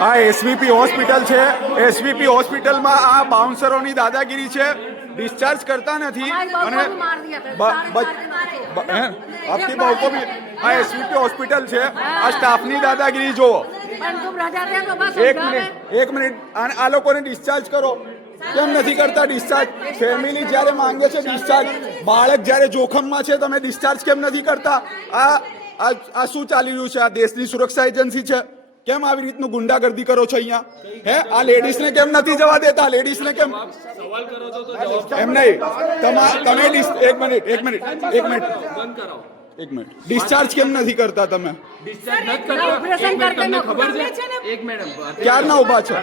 આ SVP hospital છે। SVP હોસ્પિટલમાં આ બાઉન્સરોની દાદાગીરી છે। डिस्चार्ज करता नहीं आपकी बहू को भी आ एसवीपी हॉस्पिटल है। आ स्टाफ नी दादागिरी जो एक मिनिट आ लोग ने डिस्चार्ज करो केम नहीं करता डिस्चार्ज। फेमिली जયારે मांगे छे डिस्चार्ज, बाळक जયારે जोखम में छे तमे डिस्चार्ज केम नहीं करता। आ शू चाली रह्युं छे? आ देशनी सुरक्षा एजेंसी है। केम આવી રીતનું ગુંડાગર્દી કરો છો અહીંયા? હે આ લેડીઝ ને કેમ નથી જવા દેતા? લેડીઝ ને કેમ સવાલ કરો છો તો જવાબ એમ નહીં। તમે એક મિનિટ બંધ કરાવો। एक मिनट डिस्चार्ज केम नहीं करता? तमे डिस्चार्ज मत करो। ऑपरेशन करके તમને ખબર છે? એક મિનિટ ક્યારના ઊભા છો?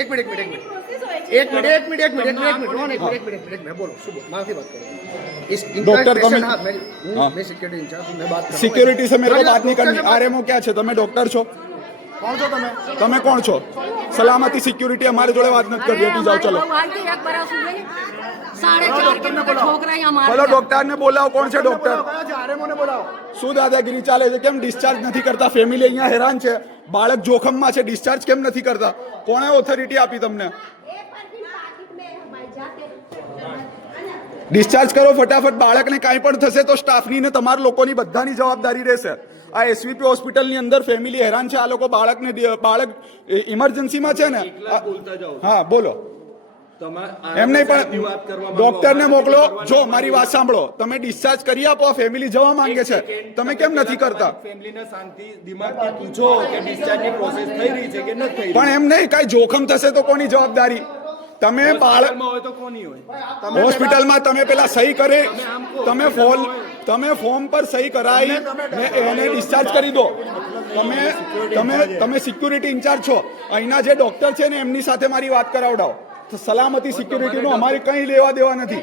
એક મિનિટ બોલો माफी बात करो। इस डॉक्टर मैं सिक्योरिटी इंचार्ज मैं बात कर। सिक्योरिटी से मेरे को बात नहीं करनी। आरएमओ क्या छे? तमे डॉक्टर छो? कौन छो तमे? तमे कौन छो? सलामती सिक्योरिटी हमारे जोड़े बात मत कर। बेटी जाओ चलो। बोलो डॉक्टर ने बोलाओ। कौन से डॉक्टर? शू दादागिरी चाले छे? केम डिस्चार्ज नहीं करता? फैमिली अहींया हैरान छे। बाळक जोखम में छे, डिस्चार्ज केम नहीं करता? कोणे ऑथोरिटी आपी तमने? डिस्चार्ज करो फटाफट। बाळक ने काई पण थशे तो स्टाफनी ने तमार लोकोनी बधानी जवाबदारी रहेशे। आ एसवीपी हॉस्पिटल नी अंदर फैमिली हैरान छे। आ लोको बाळक इमरजन्सी में छे ने। हाँ बोलो। एम नहीं पण डॉक्टर ने मोकलो। जो मारी बात सांभळो, तमे डिस्चार्ज करी आपो। फैमिली जवा मांगे छे, तमे केम नथी करता? फैमिली ने शांति दिमागथी पूछो के डिस्चार्ज ની પ્રોસેસ થઈ રહી છે કે નથી થઈ રહી। પણ એમ નહીં, કાઈ જોખમ થશે તો કોની જવાબદારી? તમે બાળકમાં હોય તો કોની હોય? હોસ્પિટલમાં તમે પેલા સહી કરે, તમે ફોર્મ પર સહી કરાઈ ને એને ડિસ્ચાર્જ કરી દો। તમે સિક્યુરિટી ઇન્ચાર્જ છો। અહીંના જે ડોક્ટર છે ને એમની સાથે મારી વાત કરાવડાવો। સલામતી સિક્યુરિટી નો અમારી કઈ લેવા દેવા નથી।